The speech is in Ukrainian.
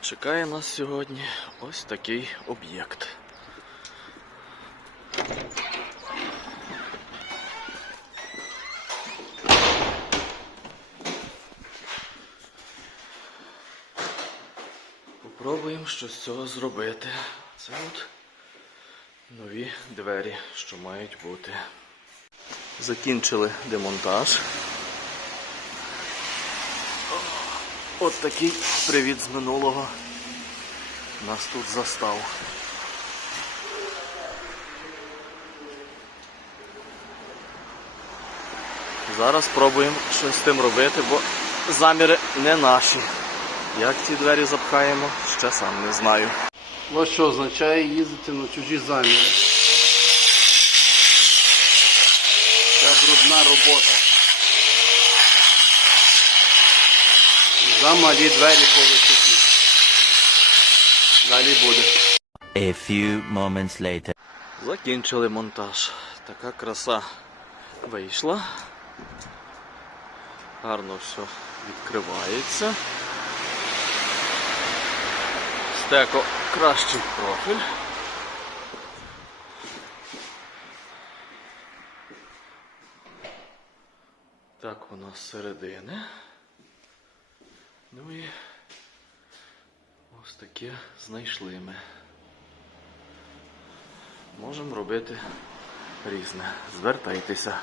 Чекає нас сьогодні ось такий об'єкт. Попробуємо щось з цього зробити. Це от нові двері, що мають бути. Закінчили демонтаж. От такий привіт з минулого нас тут застав. Зараз спробуємо щось з тим робити, бо заміри не наші. Як ці двері запхаємо, ще сам не знаю. Ось що означає їздити на чужі заміри. Це брудна робота. Замалі двері по висоті. Далі буде. A few moments later. Закінчили монтаж. Така краса вийшла. Гарно все відкривається. Стеко кращий профіль. Так воно з середини. Ну і ось таке знайшли ми. Можемо робити різне. Звертайтеся.